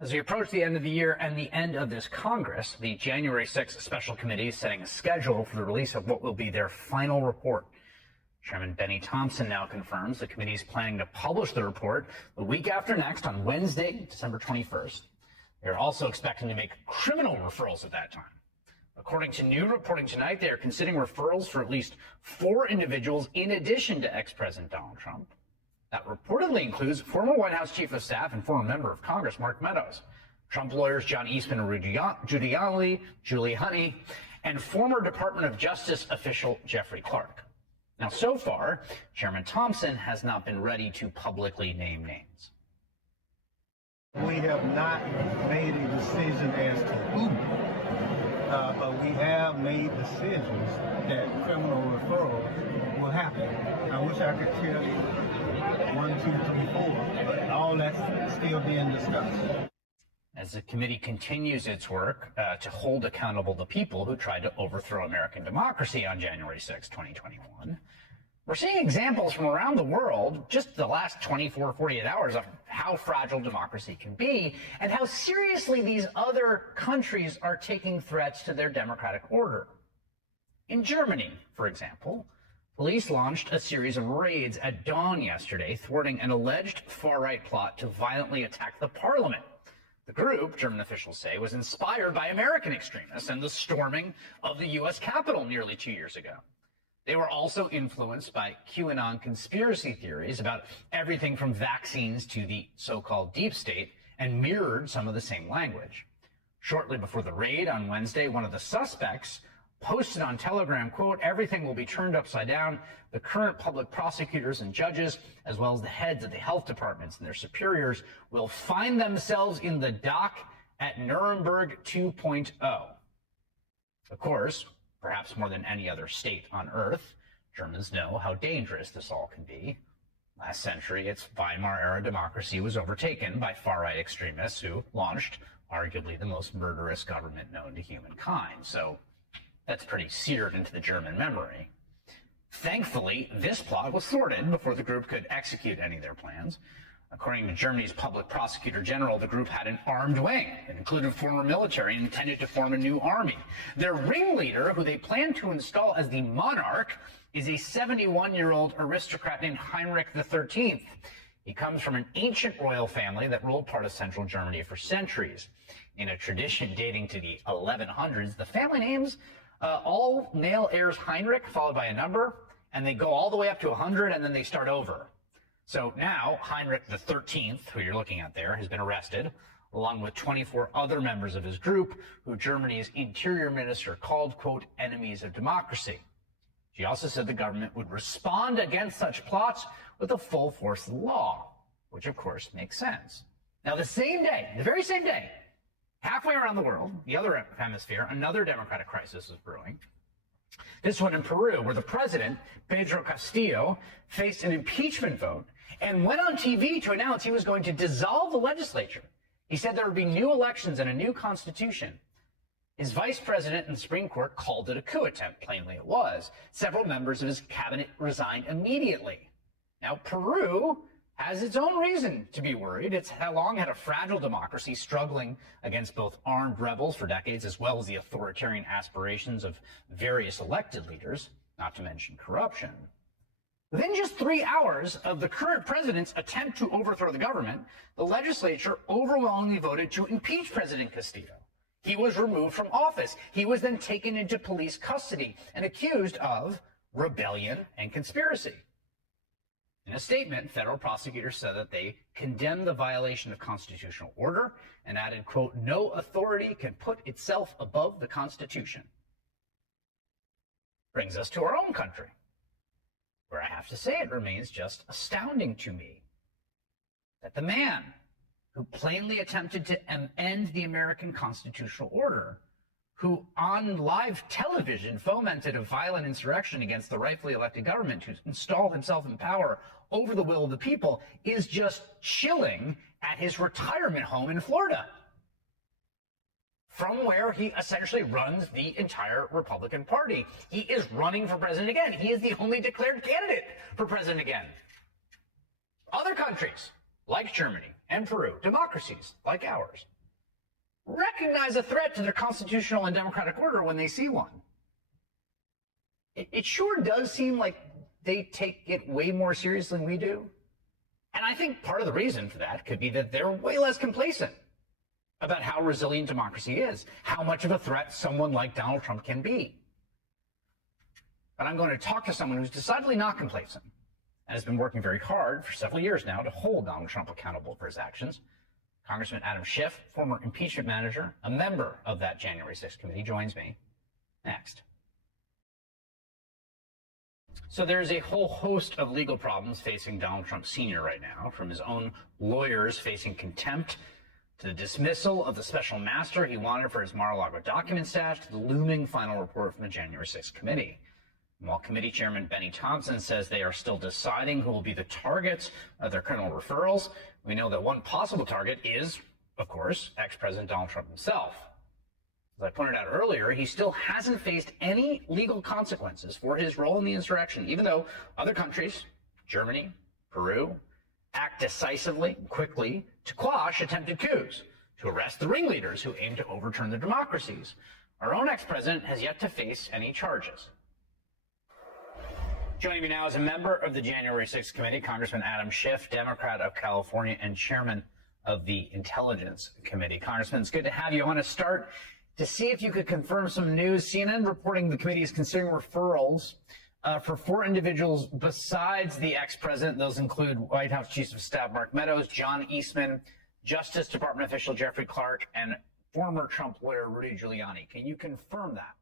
As we approach the end of the year and the end of this Congress, the January 6th Special Committee is setting a schedule for the release of what will be their final report. Chairman Benny Thompson now confirms the committee is planning to publish the report the week after next on Wednesday, December 21st. They're also expecting to make criminal referrals at that time. According to new reporting tonight, they are considering referrals for at least 4 individuals in addition to ex-President Donald Trump. That reportedly includes former White House Chief of Staff and former member of Congress Mark Meadows, Trump lawyers John Eastman and Giuliani, and former Department of Justice official Jeffrey Clark. Now, so far, Chairman Thompson has not been ready to publicly name names. We have not made a decision as to who, but we have made decisions that criminal referrals will happen. I wish I could tell you 1, 2, 3, 4, but all that's still being discussed. As the committee continues its work to hold accountable the people who tried to overthrow American democracy on January 6, 2021, we're seeing examples from around the world, just the last 24, 48 hours, of how fragile democracy can be and how seriously these other countries are taking threats to their democratic order. In Germany, for example, police launched a series of raids at dawn yesterday, thwarting an alleged far-right plot to violently attack the parliament. The group, German officials say, was inspired by American extremists and the storming of the U.S. Capitol nearly 2 years ago. They were also influenced by QAnon conspiracy theories about everything from vaccines to the so-called deep state and mirrored some of the same language. Shortly before the raid on Wednesday, one of the suspects posted on Telegram, quote, "Everything will be turned upside down. The current public prosecutors and judges, as well as the heads of the health departments and their superiors, will find themselves in the dock at Nuremberg 2.0. Of course, perhaps more than any other state on earth, Germans know how dangerous this all can be. Last century, its Weimar-era democracy was overtaken by far-right extremists who launched arguably the most murderous government known to humankind. So that's pretty seared into the German memory. Thankfully, this plot was thwarted before the group could execute any of their plans. According to Germany's public prosecutor general, the group had an armed wing. It included former military and intended to form a new army. Their ringleader, who they plan to install as the monarch, is a 71-year-old aristocrat named Heinrich XIII. He comes from an ancient royal family that ruled part of central Germany for centuries. In a tradition dating to the 1100s, the family names all male heirs Heinrich, followed by a number, and they go all the way up to 100, and then they start over. So now, Heinrich XIII, who you're looking at there, has been arrested, along with 24 other members of his group, who Germany's interior minister called, quote, enemies of democracy. She also said the government would respond against such plots with the full force of the law, which of course makes sense. Now, the same day, the very same day, halfway around the world, the other hemisphere, another democratic crisis is brewing. This one in Peru, where the president, Pedro Castillo, faced an impeachment vote and went on TV to announce he was going to dissolve the legislature. He said there would be new elections and a new constitution. His vice president and the Supreme Court called it a coup attempt. Plainly it was. Several members of his cabinet resigned immediately. Now, Peru has its own reason to be worried. It's long had a fragile democracy, struggling against both armed rebels for decades, as well as the authoritarian aspirations of various elected leaders, not to mention corruption. Within just 3 hours of the current president's attempt to overthrow the government, the legislature overwhelmingly voted to impeach President Castillo. He was removed from office. He was then taken into police custody and accused of rebellion and conspiracy. In a statement, federal prosecutors said that they condemned the violation of constitutional order and added, quote, no authority can put itself above the Constitution. Brings us to our own country, where I have to say it remains just astounding to me that the man who plainly attempted to end the American constitutional order, who on live television fomented a violent insurrection against the rightfully elected government to install himself in power over the will of the people, is just chilling at his retirement home in Florida, from where he essentially runs the entire Republican Party. He is running for president again. He is the only declared candidate for president again. Other countries, like Germany and Peru, democracies like ours, recognize a threat to their constitutional and democratic order when they see one. It sure does seem like they take it way more seriously than we do. And I think part of the reason for that could be that they're way less complacent about how resilient democracy is, how much of a threat someone like Donald Trump can be. But I'm going to talk to someone who's decidedly not complacent and has been working very hard for several years now to hold Donald Trump accountable for his actions. Congressman Adam Schiff, former impeachment manager, a member of that January 6th committee, joins me next. So there's a whole host of legal problems facing Donald Trump Sr. right now, from his own lawyers facing contempt to the dismissal of the special master he wanted for his Mar-a-Lago document stash to the looming final report from the January 6th committee. And while committee chairman Benny Thompson says they are still deciding who will be the targets of their criminal referrals, we know that one possible target is, of course, ex-President Donald Trump himself. As I pointed out earlier, he still hasn't faced any legal consequences for his role in the insurrection, even though other countries, Germany, Peru, act decisively and quickly to quash attempted coups, to arrest the ringleaders who aim to overturn their democracies. Our own ex-president has yet to face any charges. Joining me now is a member of the January 6th committee, Congressman Adam Schiff, Democrat of California and chairman of the Intelligence Committee. Congressman, it's good to have you. I want to start to see if you could confirm some news. CNN reporting the committee is considering referrals for 4 individuals besides the ex-president. Those include White House Chief of Staff Mark Meadows, John Eastman, Justice Department official Jeffrey Clark, and former Trump lawyer Rudy Giuliani. Can you confirm that?